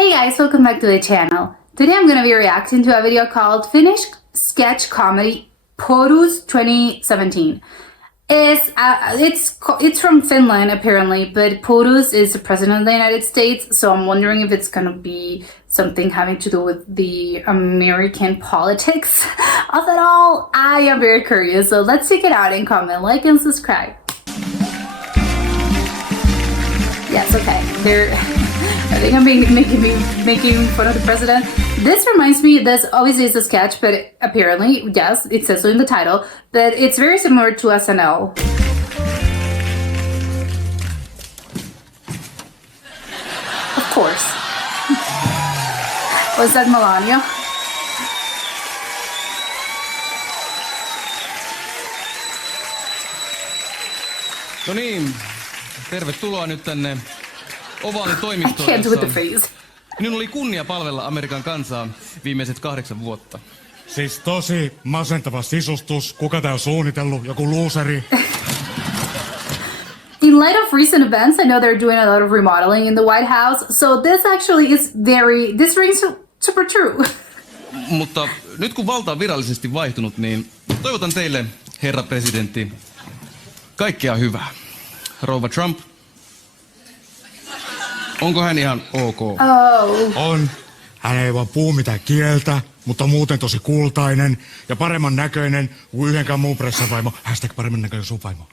Hey guys, welcome back to the channel. Today I'm going to be reacting to a video called Finnish sketch comedy Putous 2017. It's from Finland apparently, but Putous is the president of the United States, so I'm wondering if it's going to be something having to do with the American politics of it all. I am very curious, so let's check it out and comment, like, and subscribe. Yes, okay. I think I'm making fun of the president. This reminds me, this obviously is a sketch, but apparently, yes, it says so in the title, but it's very similar to SNL. Of course. Was that Melania? No niin, tervetuloa nyt tänne Ovaalin I toimistoon, can't do with the jossa face. minun oli kunnia palvella Amerikan kansaa viimeiset 8 vuotta. Siis tosi masentava sisustus. Kuka tää on suunnitellut? Joku luuseri? In light of recent events, I know they're doing a lot of remodeling in the White House, so this actually is this rings super true. Mutta nyt kun valta on virallisesti vaihtunut, niin toivotan teille, herra presidentti, kaikkea hyvää. Rouva Trump, onko hän ihan ok? Oh. On. Hän ei vaan puhu mitään kieltä, mutta muuten tosi kultainen ja paremman näköinen kuin yhdenkään muun pressavaimo. Hashtag paremman näköinen sun vaimo.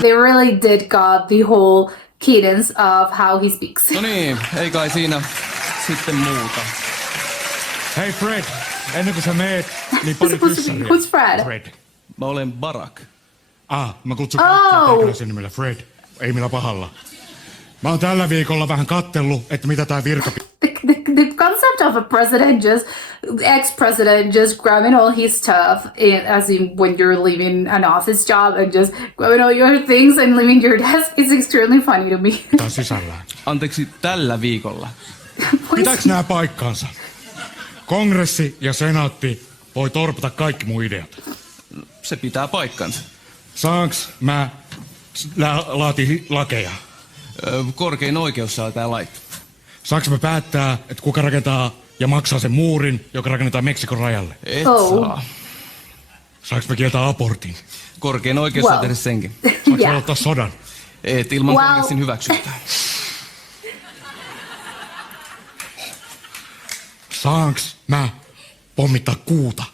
They really did got the whole cadence of how he speaks. No niin, ei kai siinä sitten muuta. Hei Fred, ennen kuin sä meet, niin pari kyssäriä. Who's Fred? Fred. Mä olen Barack. Mä kutsun kaikkia teikäläisen nimellä Fred. Ei millä pahalla. Mä oon tällä viikolla vähän kattellut, että mitä tää virka... The concept of a president ex-president just grabbing all his stuff, as in when you're leaving an office job and just grabbing all your things and leaving your desk is extremely funny to me. Tää sisällään. Anteeksi, tällä viikolla. Pitääks nää paikkansa? Kongressi ja senaatti voi torpata kaikki mun ideat. Se pitää paikkansa. Saanks mä laatii lakeja? Korkein oikeus saa tää lait. Saanko mä päättää, että kuka rakentaa ja maksaa sen muurin, joka rakennetaan Meksikon rajalle? Et saa. Saanko mä kieltää abortin? Korkein oikeus saa tehdä senkin. Saanko mä Yeah. aloittaa sodan? Et ilman kongressin hyväksyntää. Saanks mä pommittaa kuuta?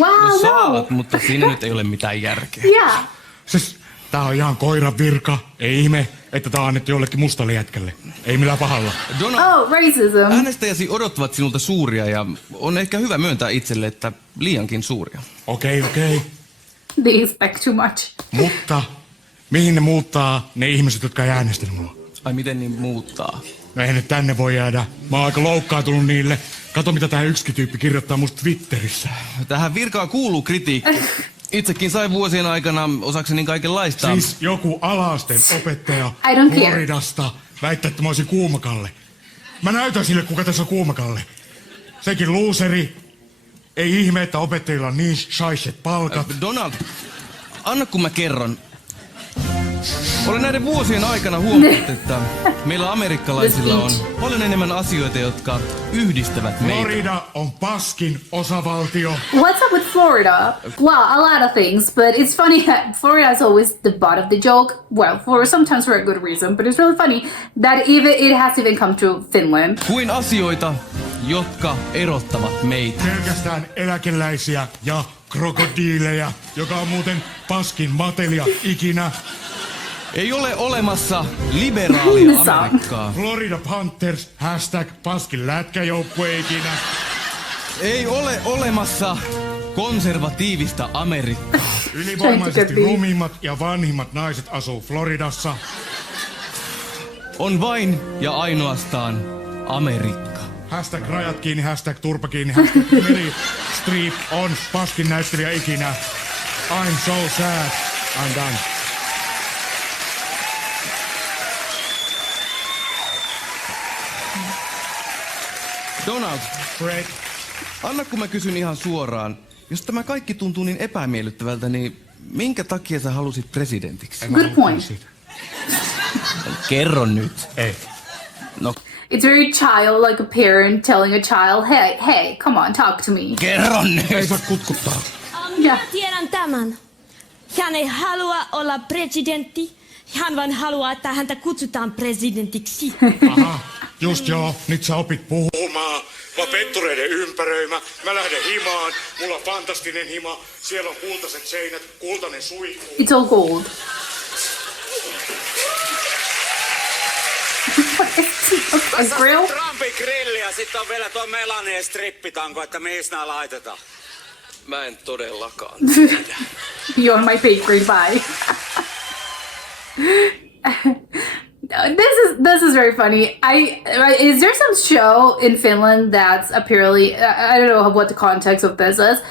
Wow, No saat, no. mutta siinä nyt ei ole mitään järkeä. Yeah. Siis tää on ihan koiran virka. Ei ihme, että tää on annettu jollekin mustalle jätkelle. Ei millään pahalla. Donald, Oh, racism. äänestäjäsi odottavat sinulta suuria ja on ehkä hyvä myöntää itselle, että liiankin suuria. Okei. They expect too much. Mutta mihin ne muuttaa ne ihmiset, jotka ei äänestänyt mua? Ai miten niin muuttaa? No eihän ne tänne voi jäädä. Mä oon aika loukkaantunut niille. Kato mitä tää yksikin tyyppi kirjoittaa musta Twitterissä. Tähän virkaan kuuluu kritiikki. Itsekin sai vuosien aikana osakseni kaikenlaista. Siis joku ala-asteen opettaja I don't care. Floridasta väittää, että mä olisin kuumakalle. Mä näytän sille, kuka tässä on kuumakalle. Sekin luuseri. Ei ihme, että opettajilla on niin shaiset palkat. Donald, anna kun mä kerron. Olen näiden vuosien aikana huomannut, että meillä amerikkalaisilla on paljon enemmän asioita, jotka yhdistävät meitä. Florida on paskin osavaltio. What's up with Florida? Well, a lot of things, but it's funny that Florida is always the butt of the joke. Well, sometimes for a good reason, but it's really funny that it has even come to Finland. Kuin asioita, jotka erottavat meitä. Pelkästään eläkeläisiä ja krokodiileja, joka on muuten paskin matelia ikinä. Ei ole olemassa liberaalia Amerikkaa. Florida Panthers, hashtag paskin lätkäjoukkue ikinä. Ei ole olemassa konservatiivista Amerikkaa. Ylivoimaisesti rumimmat ja vanhimmat naiset asuu Floridassa. On vain ja ainoastaan Amerikka. Hashtag rajat kiinni, hashtag turpa kiinni, hashtag Mary Streep on paskin näyttelijä ikinä. I'm so sad. I'm done. Donald, Fred. anna kun mä kysyn ihan suoraan. Jos tämä kaikki tuntuu niin epämiellyttävältä, niin minkä takia sä halusit presidentiksi? Good point. Siitä. Kerro nyt. Ei. No, It's very child, like a parent telling a child, hey, come on, talk to me. kerron Ei nyt! saa kutkuttaa. Minä tiedän tämän. Hän ei halua olla presidentti. Hän vain haluaa, että häntä kutsutaan presidentiksi. Aha, just joo, nyt sä opit puhumaan. Mä oon pettureiden ympäröimä, mä lähden himaan, mulla on fantastinen hima, siellä on kultaiset seinät, kultainen suihku. It's all gold. A grill? Trumpin grilli ja sitten on vielä tuo Melania strippitanko, että mihin nää laitetaan. Mä en todellakaan. You're my favorite bye. This is very funny. Is there some show in Finland that's apparently I don't know what the context of this is.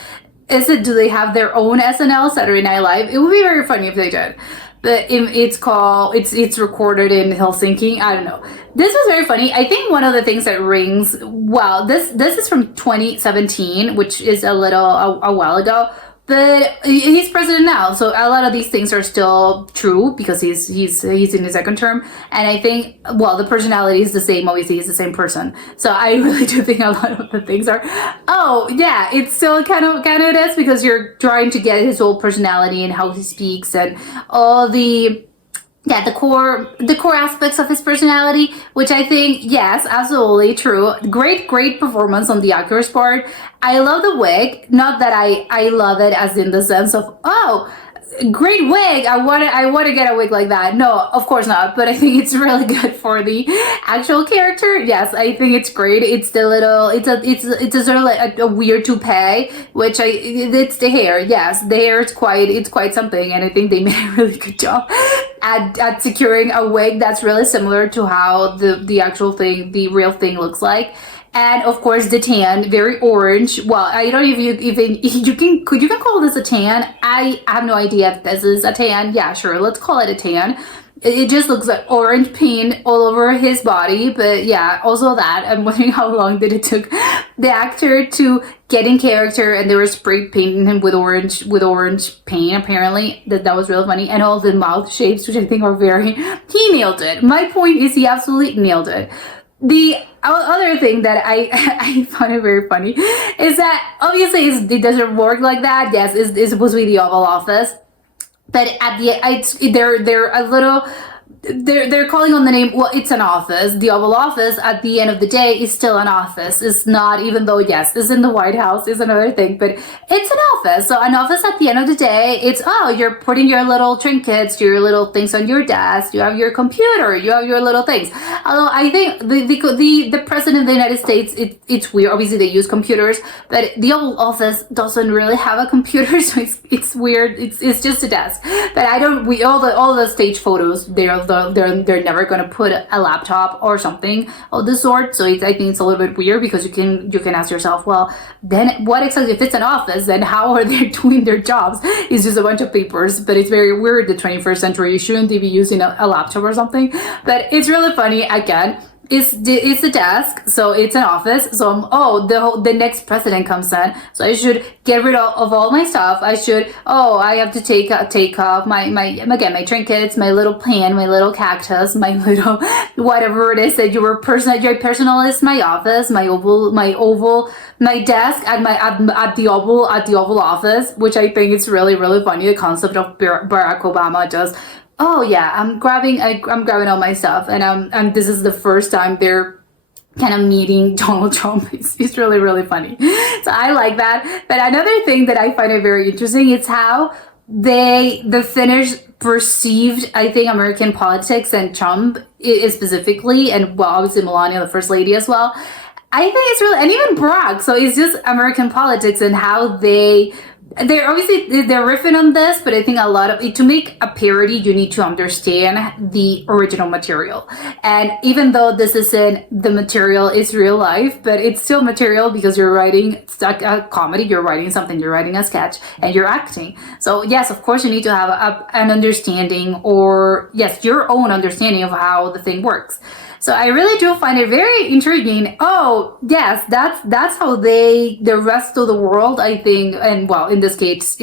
Do they have their own SNL, Saturday Night Live? It would be very funny if they did. But it's recorded in Helsinki. I don't know. This was very funny. I think one of the things that rings well. This is from 2017, which is a while ago. But he's president now, so a lot of these things are still true because he's in his second term. And I think, well, the personality is the same. Obviously, he's the same person. So I really do think a lot of the things are, oh yeah, it's still kind of it is because you're trying to get his whole personality and how he speaks and all the core aspects of his personality, which I think, yes, absolutely true. Great performance on the actor's part. I love the wig. Not that I love it as in the sense of, oh, great wig. I want to get a wig like that. No, of course not. But I think it's really good for the actual character. Yes, I think it's great. It's a sort of like a weird toupee, which it's the hair. Yes, the hair is quite something, and I think they made a really good job at securing a wig that's really similar to how the actual thing, the real thing, looks like. And of course the tan, very orange. Well, I don't know if you can call this a tan. I have no idea if this is a tan. Yeah, sure, let's call it a tan. It just looks like orange paint all over his body. But yeah, also that I'm wondering how long did it took the actor to get in character, and they were spray painting him with orange paint. Apparently, that was real funny, and all the mouth shapes, which I think are he nailed it. My point is, he absolutely nailed it. The other thing that I found it very funny is that obviously it doesn't work like that. Yes, it's supposed to be the Oval Office, but at they're a little. They're calling on the name. Well, it's an office. The Oval Office at the end of the day is still an office. It's not, even though yes, it's in the White House is another thing, but it's an office. So an office at the end of the day, it's you're putting your little trinkets, your little things on your desk. You have your computer. You have your little things. Although I think the president of the United States, it's weird. Obviously they use computers, but the Oval Office doesn't really have a computer, so it's weird. It's just a desk. But I don't. All the stage photos they're never going to put a laptop or something of the sort. So I think it's a little bit weird because you can ask yourself, well, then what exactly, if it's an office, then how are they doing their jobs? It's just a bunch of papers, but it's very weird. The 21st century, shouldn't they be using a laptop or something? But it's really funny. Again, it's a desk, so it's an office. So the next president comes in, so I should get rid of all my stuff. I have to take off my trinkets, my little plant, my little cactus, my little whatever it is that your personal is my office, my desk at the Oval Office, which I think is really, really funny. The concept of Barack Obama just. Oh yeah, I'm grabbing all my stuff, and this is the first time they're kind of meeting Donald Trump. It's really, really funny. So I like that. But another thing that I find it very interesting is how the Finnish perceived, I think, American politics and Trump specifically, and well, obviously Melania, the first lady as well. I think it's really, and even Barack. So it's just American politics and how they're riffing on this, but I think a lot of it, to make a parody, you need to understand the original material. And even though this isn't the material, is real life, but it's still material because you're writing a comedy, you're writing something, you're writing a sketch, and you're acting. So yes, of course, you need to have an understanding, or yes, your own understanding of how the thing works. So I really do find it very intriguing. Oh, yes, that's how the rest of the world, I think, and well, in this case,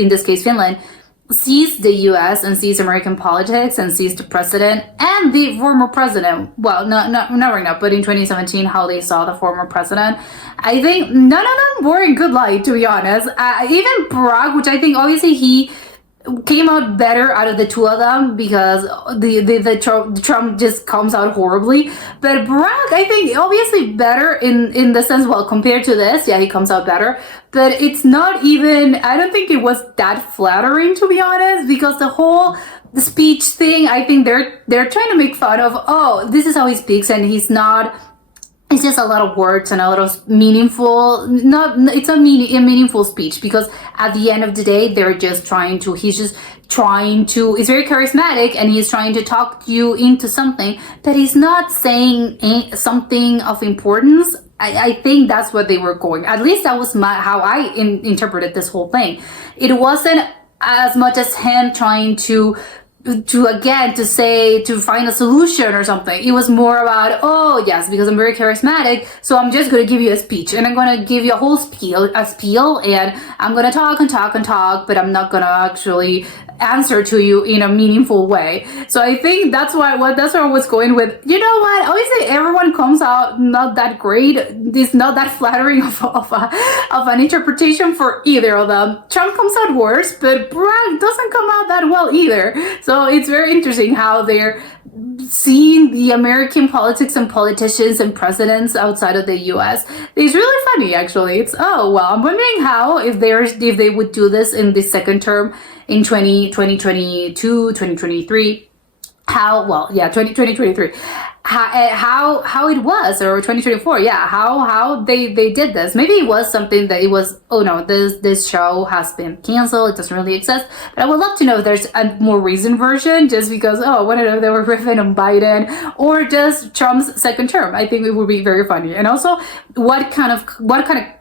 Finland, sees the US and sees American politics and sees the president and the former president. Well, not right now, but in 2017, how they saw the former president. I think none of them were in good light, to be honest. Even Barack, which I think obviously he came out better out of the two of them because the Trump just comes out horribly. But Barack, I think, obviously better in the sense, well, compared to this, yeah, he comes out better. But it's not even, I don't think it was that flattering, to be honest, because the speech thing, I think they're trying to make fun of, oh, this is how he speaks and he's not, it's just a lot of words and a lot of meaningful, it's a meaningful speech because at the end of the day, he's just trying to, he's very charismatic and he's trying to talk you into something, but he's not saying something of importance. I think that's what they were going. At least that was how I interpreted this whole thing. It wasn't as much as him trying to find a solution or something. It was more about, oh yes, because I'm very charismatic, so I'm just going to give you a speech and I'm going to give you a whole spiel, and I'm going to talk and talk and talk, but I'm not going to actually answer to you in a meaningful way. So I think that's where I was going with. You know what? Obviously, everyone comes out not that great. It's not that flattering of an interpretation for either of them. Trump comes out worse, but Barack doesn't come out that well either. So it's very interesting how they're seeing the American politics and politicians and presidents outside of the US. It's really funny, actually. It's, oh, well, I'm wondering how, if they would do this in the second term in 2022, 2023, 2023, how it was, or 2024, how they did this. Maybe it was something that it was, oh no, this show has been canceled, it doesn't really exist. But I would love to know if there's a more recent version, just because, oh, I want to know if they were riffing on Biden or just Trump's second term. I think it would be very funny. And also, what kind of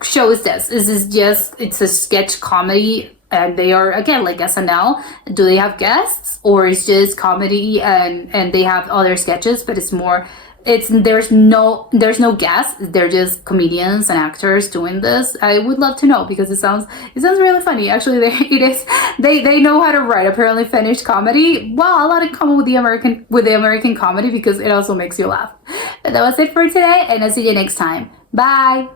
show is this? Is this just, it's a sketch comedy? And they are, again, like SNL. Do they have guests, or is just comedy and they have other sketches? But it's more, there's no guests. They're just comedians and actors doing this. I would love to know because it sounds really funny. Actually, they know how to write. Apparently, Finnish comedy. Well, a lot in common with the American comedy because it also makes you laugh. But that was it for today, and I'll see you next time. Bye.